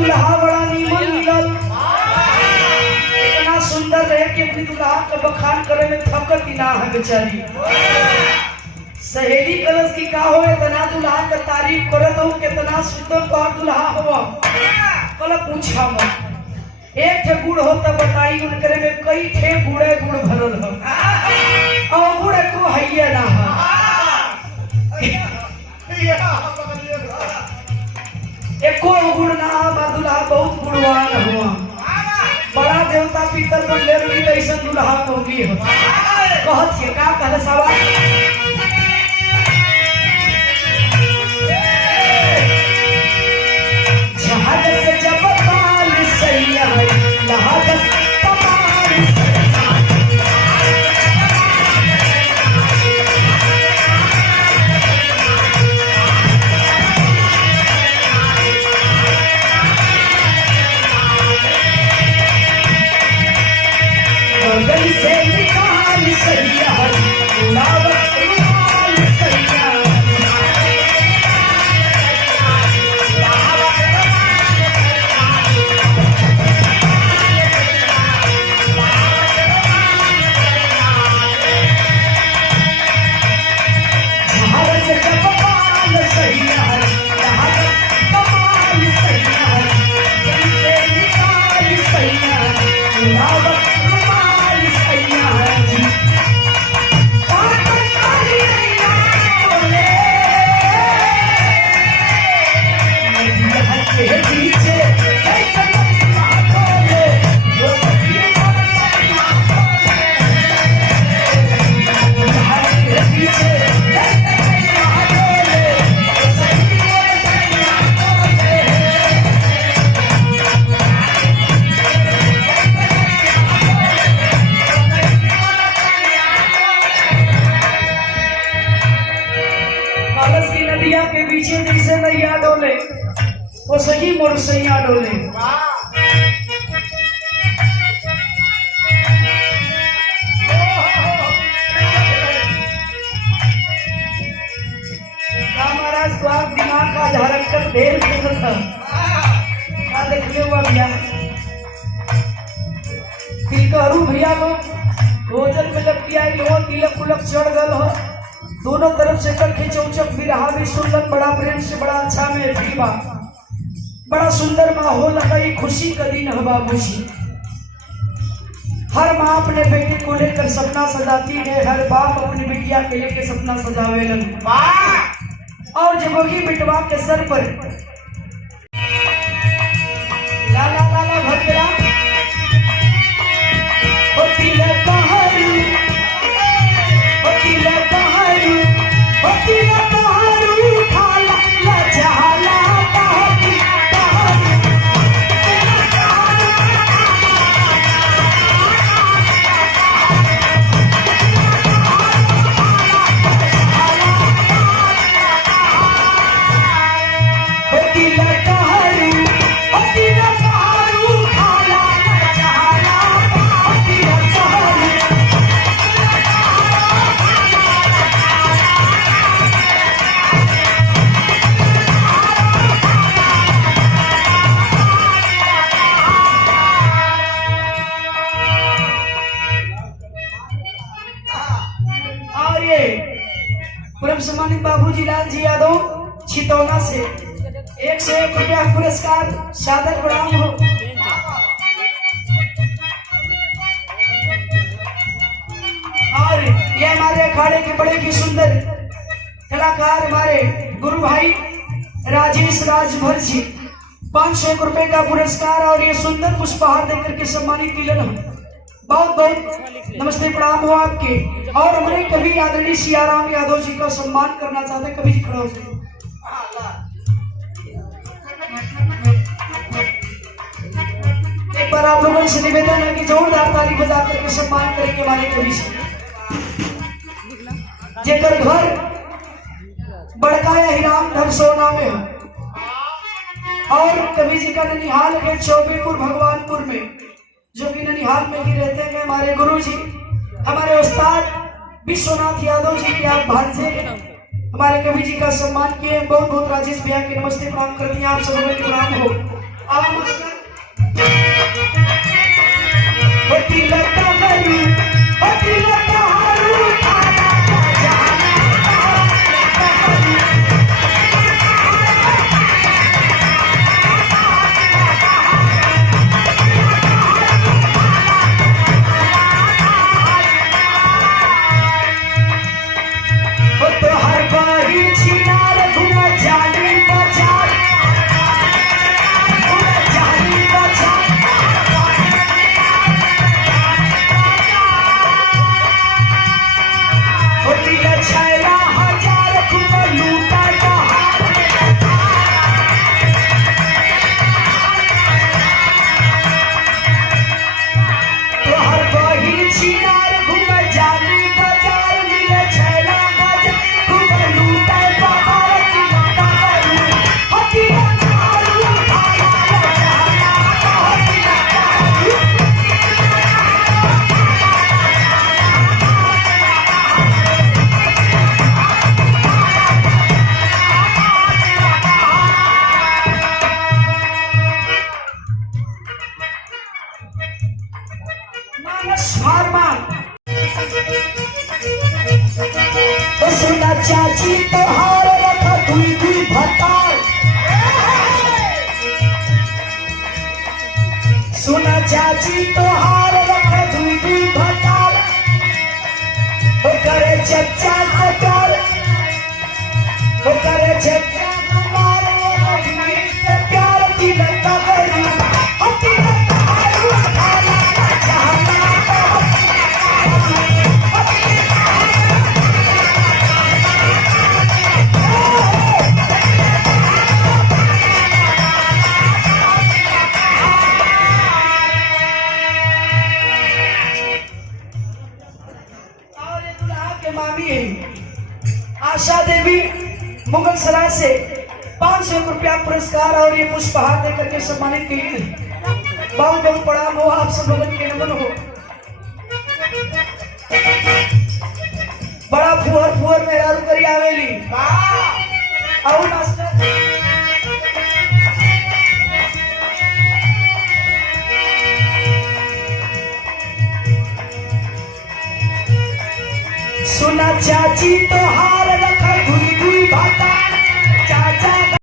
दुल्हा बड़ा नीमन मिलल, इतना सुंदर रहे कि अपनी दुल्हा का बखान करे में थकत ही ना है बेचारी। सहेली कलश की का हो, इतना दुल्हा का तारीफ करत हो, कितना सुंदर तोहर दुल्हा हो। कल पूछा मत, एक ठे गुड़ हो तब बताई, उनकरे में कई ठे गुड़े गुड़ भरल हो, और गुड़ को हैया ना है। एको गुड़ ना है, दुल्हा बहुत गुणवान हुआ, बड़ा देवता पितर पर ले रही ऐसा दुल्हा होगी हो। कहत छे का कह सवाल जहाज से जब बाल सैया लहाज गली से निकाल सैया लावत रुमाल सैया जहाज से जब बाल सैया लावत कमाल सैया गली से निकाल सैया लावत के पीछे जैसे नैया डोले वो सही मोर सैया डोले। महाराज तो आप दिमाग का झारक कर ढेर था क्या देखने हुआ भैया तिलकहरू भैया को भोजन में लग दिया तिलक उलक चढ़ गल हो, दोनों तरफ से कखे चौचक बिरहा भी सुनलन, बड़ा प्रेम से बड़ा अच्छा में भीवा, बड़ा सुंदर माहौल है, खुशी का दिन है बाबूजी। हर माँ अपने बेटे को लेकर सपना सजाती है, हर बाप अपनी बिटिया के लेकर सपना सजावेलन। और जब वही बिटवा के सर पर लाला लाला भगरा सम्मानित बाबूजी लाल जी यादव छितौना से 101 रुपया पुरस्कार सादर प्रणाम हो। और ये हमारे अखाड़े के बड़े ही सुंदर कलाकार हमारे गुरु भाई राजेश राजभर जी 501 रुपए का पुरस्कार और ये सुंदर पुष्पहार देकर के सम्मानित मिलन हो। बहुत बहुत नमस्ते प्रणाम हो आपके। और हमारे कवि आदरणीय सियाराम यादव जी का सम्मान करना चाहते हैं, कवि जी खड़ा हो जाए। एक बार आप लोगों से निवेदन है कि जोरदार ताली बजा करके सम्मान करेंगे हमारे कवि से, जेकर घर बड़काया हिराम धर सोना में हो। और कवि जी का ननिहाल है चौबेपुर भगवानपुर में, जो कि ननिहाल में ही रहते हैं हमारे गुरु जी, हमारे उस्ताद विश्वनाथ यादव जी के आप भांजे हमारे कवि जी का सम्मान किए। बहुत बहुत राजेश भैया के नमस्ते प्रणाम करती हैं आप सबको प्रणाम हो। आओ मास्टर होती लता करू होती लता हारू आना जाना तो हर बारी छिनार घूम जानी बाजार घूम जानी बाजार होती है छैला हजार घूम लूटा जहार तो हर बारी छिनार घूम जानी बाजार मिले छैला सुना चाची तोहार रखा दुई दुई भतार सुना चाची तोहार रखा दुई दुई भतार वो करे चच्चा से प्यार वो करे चच्चा कुमार वो नहीं से प्यार की लता करू होती लता हारू आना जाना मामी आशा देवी मुगल सराय से 500 रुपया पुरस्कार और ये पुष्पहार देकर के सम्मानित की बहुत बहुत प्रणाम हो आप सब लोगों के नमन हो। बड़ा फुहर फुहर मेरा करी आवेली आओ मास्टर सुना चाची तोहार रखा दुई दुई भाता